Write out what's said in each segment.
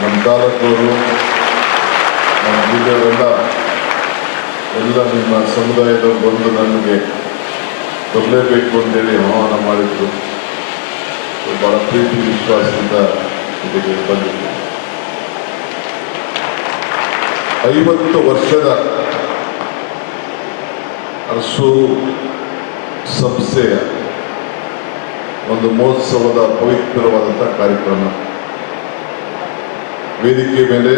ಪಾಲಕರು ನಮ್ಮ ಜಿಲ್ಲೆಯವರೆಲ್ಲ ಎಲ್ಲ ನಿಮ್ಮ ಸಮುದಾಯದವರು ಬಂದು ನನಗೆ ಬರಲೇಬೇಕು ಅಂತೇಳಿ ಆಹ್ವಾನ ಮಾಡಿದ್ರು ಬಹಳ ಪ್ರೀತಿ, ವಿಶ್ವಾಸದಿಂದ ಇದಕ್ಕೆ ಬಂದಿದ್ದೆ. ಐವತ್ತು ವರ್ಷದ ಅರಸು ಸಂಸ್ಥೆಯ ಒಂದು ಮಹೋತ್ಸವದ ಪವಿತ್ರವಾದಂಥ ಕಾರ್ಯಕ್ರಮ. ವೇದಿಕೆ ಮೇಲೆ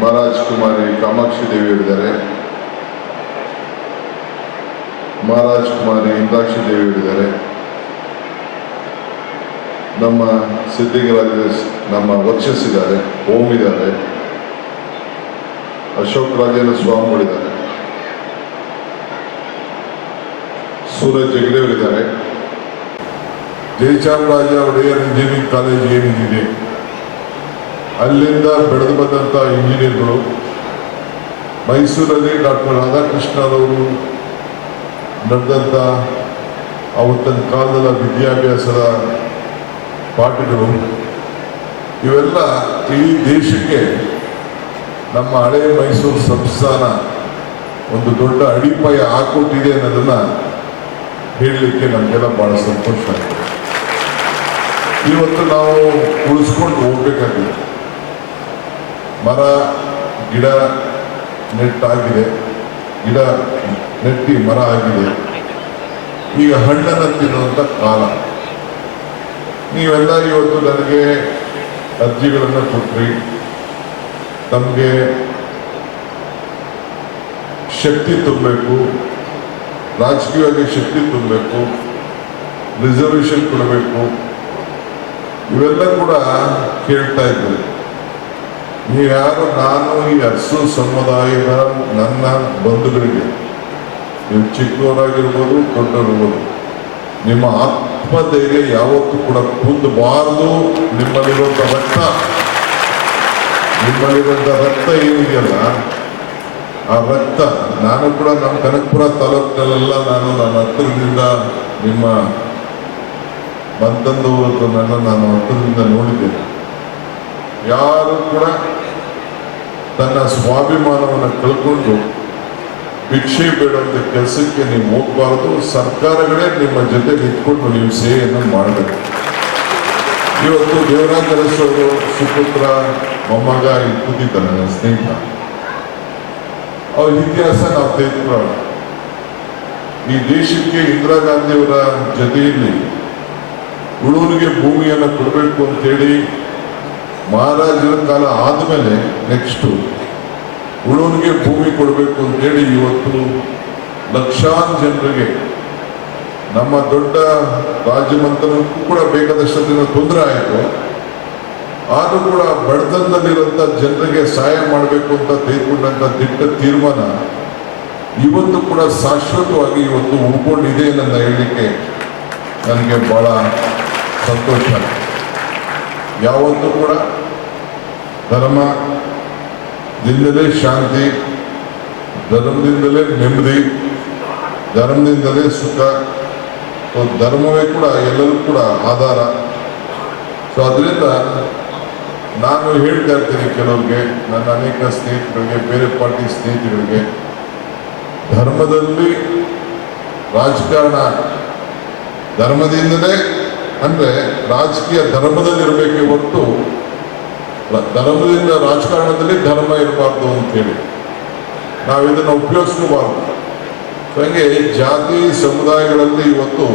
ಮಹಾರಾಜ್ ಕುಮಾರಿ ಕಾಮಾಕ್ಷಿ ದೇವಿ ಇದ್ದಾರೆ ಮಹಾರಾಜ್ ಕುಮಾರಿ ಇಂದ್ರಾಕ್ಷಿ ಇದ್ದಾರೆ ನಮ್ಮ ಸಿದ್ಧಿಗರಾಜ ನಮ್ಮ ವರ್ಚಸ್ಸಿದ್ದಾರೆ ಓಂ ಇದ್ದಾರೆ. ಅಶೋಕ್ ರಾಜೇಂದ್ರ ಸ್ವಾಮಿಗಳಿದ್ದಾರೆ ಸೂರಜ್ ಜಗದೇವರಿದ್ದಾರೆ ಜಯಚಾಮರಾಜ ಒಡೆಯರ್ ಇಂಜಿನಿಯರಿಂಗ್ ಕಾಲೇಜ್ ಏನಿದೆ? ಅಲ್ಲಿಂದ ಬೆಳೆದು ಬಂದಂಥ ಇಂಜಿನಿಯರ್ಗಳು ಮೈಸೂರಲ್ಲಿ ಡಾಕ್ಟರ್ ರಾಧಾಕೃಷ್ಣರವರು ನಡೆದಂಥ ಅವತ್ತಿನ ಕಾಲದ ವಿದ್ಯಾಭ್ಯಾಸದ ಪಾಠಗಳು, ಇವೆಲ್ಲ ಈ ದೇಶಕ್ಕೆ ನಮ್ಮ ಹಳೆಯ ಮೈಸೂರು ಸಂಸ್ಥಾನ ಒಂದು ದೊಡ್ಡ ಅಡಿಪಾಯ ಹಾಕೊಟ್ಟಿದೆ ಅನ್ನೋದನ್ನು ಹೇಳಲಿಕ್ಕೆ ನಮಗೆಲ್ಲ ಭಾಳ ಸಂತೋಷ ಆಗಿದೆ ಇವತ್ತು ನಾವು ಉಳಿಸ್ಕೊಂಡು ಹೋಗ್ಬೇಕಾಗಿದೆ ಮರ, ಗಿಡ ನೆಟ್ಟಾಗಿದೆ ಗಿಡ, ನೆಟ್ಟಿ, ಮರ ಆಗಿದೆ. ಈಗ ಹಣ್ಣನ್ನು ತಿನ್ನುವಂಥ ಕಾಲ. ನೀವೆಲ್ಲ ಇವತ್ತು ನನಗೆ ಅರ್ಜಿಗಳನ್ನು ಕೊಟ್ರಿ. ತಮಗೆ ಶಕ್ತಿ ತುಂಬಬೇಕು. ರಾಜಕೀಯವಾಗಿ ಶಕ್ತಿ ತುಂಬಬೇಕು. ರಿಸರ್ವೇಷನ್ ಕೊಡಬೇಕು. ಇವೆಲ್ಲ ಕೂಡ ಕೇಳ್ತಾ ಇದ್ದಾರೆ ನೀವು ಯಾರು ನಾನು ಈ ಅರ್ಸು ಸಮುದಾಯದ ನನ್ನ ಬಂಧುಗಳಿಗೆ. ನೀವು ಚಿಕ್ಕವರಾಗಿರ್ಬೋದು ದೊಡ್ಡವರಿರ್ಬೋದು ನಿಮ್ಮ ಆತ್ಮಧೈರ್ಯ ಯಾವತ್ತೂ ಕೂಡ ಕುಂದಬಾರದು. ನಿಮ್ಮಲ್ಲಿರುವಂಥ ರಕ್ತ ನಿಮ್ಮಲ್ಲಿರುವಂಥ ರಕ್ತ ಏನಿದೆಯಲ್ಲ, ಆ ರಕ್ತ, ನಾನು ಕೂಡ ನಮ್ಮ ಕನಕಪುರ ತಾಲೂಕಿನಲ್ಲೆಲ್ಲ ನಾನು ನನ್ನ ಹತ್ತಿರದಿಂದ ನಿಮ್ಮ ಬಂಧಂದವರು ನನ್ನ ನಾನು ಹತ್ತಿರದಿಂದ ನೋಡಿದ್ದೇನೆ. ಯಾರು ಕೂಡ ತನ್ನ ಸ್ವಾಭಿಮಾನವನ್ನು ಕಳ್ಕೊಂಡು ಭಿಕ್ಷೆ ಬೇಡುವಂಥ ಕೆಲಸಕ್ಕೆ ನೀವು ಹೋಗಬಾರದು, ಸರ್ಕಾರಗಳೇ ನಿಮ್ಮ ಜೊತೆ ನಿಂತ್ಕೊಂಡು ನೀವು ಸೇವೆಯನ್ನು ಮಾಡಬೇಕು. ಇವತ್ತು ದೇವರಾಜ ಅರಸು ಅವರು ಸುಪುತ್ರ ಮೊಮ್ಮಗ ಇಲ್ಲಿ ಕೂತಿದ್ದಾರೆ ನನ್ನ ಸ್ನೇಹಿತ. ಅವ್ರ ಇತಿಹಾಸ ನಾವು ತೆಗೆದುಕೊಳ್ಳೋಣ ಈ ದೇಶಕ್ಕೆ ಇಂದಿರಾ ಗಾಂಧಿಯವರ ಜೊತೆಯಲ್ಲಿ ಉಳುವರಿಗೆ ಭೂಮಿಯನ್ನು ಕೊಡಬೇಕು ಅಂತೇಳಿ ಮಹಾರಾಜರ ಕಾಲ ಆದಮೇಲೆ ನೆಕ್ಸ್ಟು ಉಳುವನಿಗೆ ಭೂಮಿ ಕೊಡಬೇಕು ಅಂತೇಳಿ ಇವತ್ತು ಲಕ್ಷಾಂತರ ಜನರಿಗೆ ನಮ್ಮ ದೊಡ್ಡ ರಾಜ್ಯಮಂತ್ರಿಗೂ ಕೂಡ ಬೇಕಾದಷ್ಟು ದಿನ ತೊಂದರೆ ಆಯಿತು. ಆದರೂ ಕೂಡ ಬಡತನದಲ್ಲಿರುವಂಥ ಜನರಿಗೆ ಸಹಾಯ ಮಾಡಬೇಕು ಅಂತ ತೆಗೆದುಕೊಂಡಂಥ ದಿಟ್ಟ ತೀರ್ಮಾನ ಇವತ್ತು ಕೂಡ ಶಾಶ್ವತವಾಗಿ ಇವತ್ತು ಉಳ್ಕೊಂಡಿದೆ ನನ್ನ ಹೇಳಲಿಕ್ಕೆ ನನಗೆ ಭಾಳ ಸಂತೋಷ. ಯಾವತ್ತೂ ಕೂಡ ಧರ್ಮದಿಂದಲೇ ಶಾಂತಿ, ಧರ್ಮದಿಂದಲೇ ನೆಮ್ಮದಿ, ಧರ್ಮದಿಂದಲೇ ಸುಖ. ಧರ್ಮವೇ ಕೂಡ ಎಲ್ಲರೂ ಕೂಡ ಆಧಾರ. ಸೊ, ಅದರಿಂದ ನಾನು ಹೇಳ್ತಾ ಇರ್ತೀನಿ ಕೆಲವ್ರಿಗೆ, ನನ್ನ ಅನೇಕ ಸ್ನೇಹಿತರಿಗೆ, ಬೇರೆ ಪಾರ್ಟಿ ಸ್ನೇಹಿತರಿಗೆ. ಧರ್ಮದಲ್ಲಿ ರಾಜಕಾರಣ ಧರ್ಮದಿಂದಲೇ ಅಂದರೆ ರಾಜಕೀಯ ಧರ್ಮದಲ್ಲಿರಬೇಕೆ ಹೊರತು ಧರ್ಮದಿಂದ ರಾಜಕಾರಣದಲ್ಲಿ ಧರ್ಮ ಇರಬಾರ್ದು ಅಂತೇಳಿ ನಾವು ಇದನ್ನು ಉಪಯೋಗಿಸ್ಕೋಬಾರ್ದು. ಹಾಗೆ ಜಾತಿ ಸಮುದಾಯಗಳಲ್ಲಿ ಇವತ್ತು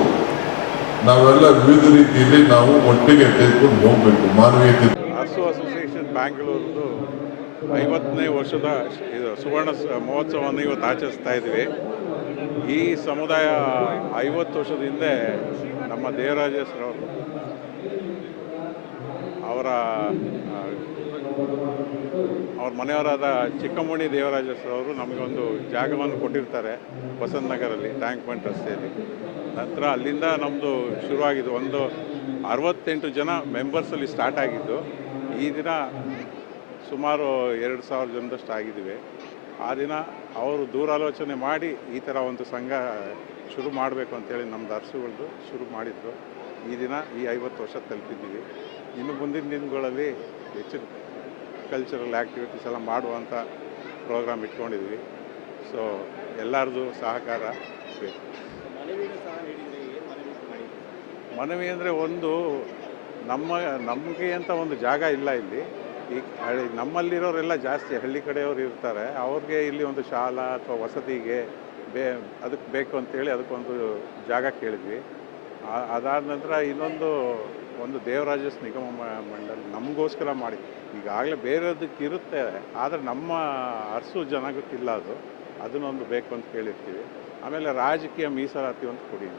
ನಾವೆಲ್ಲ ವಿವಿಧ ರೀತಿಯಲ್ಲಿ ನಾವು ಒಟ್ಟಿಗೆ ತೆಗೆದುಕೊಂಡು ಹೋಗಬೇಕು, ಮಾನವೀಯತೆ. ಅಸೋಸಿಯೇಷನ್ ಬ್ಯಾಂಗ್ಳೂರ್ದು ಐವತ್ತನೇ ವರ್ಷದ ಇದು ಸುವರ್ಣ ಮಹೋತ್ಸವವನ್ನು ಇವತ್ತು ಆಚರಿಸ್ತಾ ಇದ್ದೀವಿ. ಈ ಸಮುದಾಯ ಐವತ್ತು ವರ್ಷದ ಹಿಂದೆ ನಮ್ಮ ದೇವರಾಜೇಶ್ವರವರು ಅವರ ಅವ್ರ ಮನೆಯವರಾದ ಚಿಕ್ಕಮಣಿ ದೇವರಾಜೇಶ್ವರವರು ನಮಗೊಂದು ಜಾಗವನ್ನು ಕೊಟ್ಟಿರ್ತಾರೆ ವಸಂತ ನಗರಲ್ಲಿ ಟ್ಯಾಂಕ್ ಪಾಯಿಂಟ್ ರಸ್ತೆಯಲ್ಲಿ. ನಂತರ ಅಲ್ಲಿಂದ ನಮ್ಮದು ಶುರುವಾಗಿದ್ದು ಒಂದು ಅರವತ್ತೆಂಟು ಜನ ಮೆಂಬರ್ಸಲ್ಲಿ ಸ್ಟಾರ್ಟ್ ಆಗಿದ್ದು, ಈ ದಿನ ಸುಮಾರು ಎರಡು ಸಾವಿರ ಜನದಷ್ಟು ಆಗಿದ್ದೀವಿ ಆ ದಿನ ಅವರು ದೂರಾಲೋಚನೆ ಮಾಡಿ ಈ ಥರ ಒಂದು ಸಂಘ ಶುರು ಮಾಡಬೇಕು ಅಂತೇಳಿ ನಮ್ಮ ಅರಸುಗಳದ್ದು ಶುರು ಮಾಡಿದ್ರು ಈ ದಿನ ಈ ಐವತ್ತು ವರ್ಷ ತಲುಪಿದ್ದೀವಿ. ಇನ್ನು ಮುಂದಿನ ದಿನಗಳಲ್ಲಿ ಹೆಚ್ಚಿನ ಕಲ್ಚರಲ್ ಆ್ಯಕ್ಟಿವಿಟೀಸ್ ಎಲ್ಲ ಮಾಡುವಂಥ ಪ್ರೋಗ್ರಾಮ್ ಇಟ್ಕೊಂಡಿದ್ವಿ. ಸೊ ಎಲ್ಲರದು ಸಹಕಾರ ಬೇಕು. ಮನವಿ ಅಂದರೆ ಒಂದು ನಮ್ಮ ನಮಗೆ ಅಂತ ಒಂದು ಜಾಗ ಇಲ್ಲ ಇಲ್ಲಿ. ಈ ಹಳ್ಳಿ ನಮ್ಮಲ್ಲಿರೋರೆಲ್ಲ ಜಾಸ್ತಿ ಹಳ್ಳಿ ಕಡೆಯವರು ಇರ್ತಾರೆ. ಅವ್ರಿಗೆ ಇಲ್ಲಿ ಒಂದು ಶಾಲಾ ಅಥವಾ ವಸತಿಗೆ ಬೇ ಅದಕ್ಕೆ ಬೇಕು ಅಂತೇಳಿ ಅದಕ್ಕೊಂದು ಜಾಗ ಕೇಳಿದ್ವಿ. ಅದಾದ ನಂತರ ಇನ್ನೊಂದು, ಒಂದು ದೇವರಾಜಸ್ ನಿಗಮ ಮಂಡಳಿ ನಮಗೋಸ್ಕರ ಮಾಡಿ ಈಗಾಗಲೇ ಬೇರೆದಕ್ಕೆ ಇರುತ್ತೆ, ಆದರೆ ನಮ್ಮ ಅರಸು ಜನಗಕ್ಕಿಲ್ಲ ಅದು. ಅದನ್ನೊಂದು ಬೇಕು ಅಂತ ಕೇಳಿರ್ತೀವಿ. ಆಮೇಲೆ ರಾಜಕೀಯ ಮೀಸಲಾತಿ ಅಂತ ಕೊಡಿ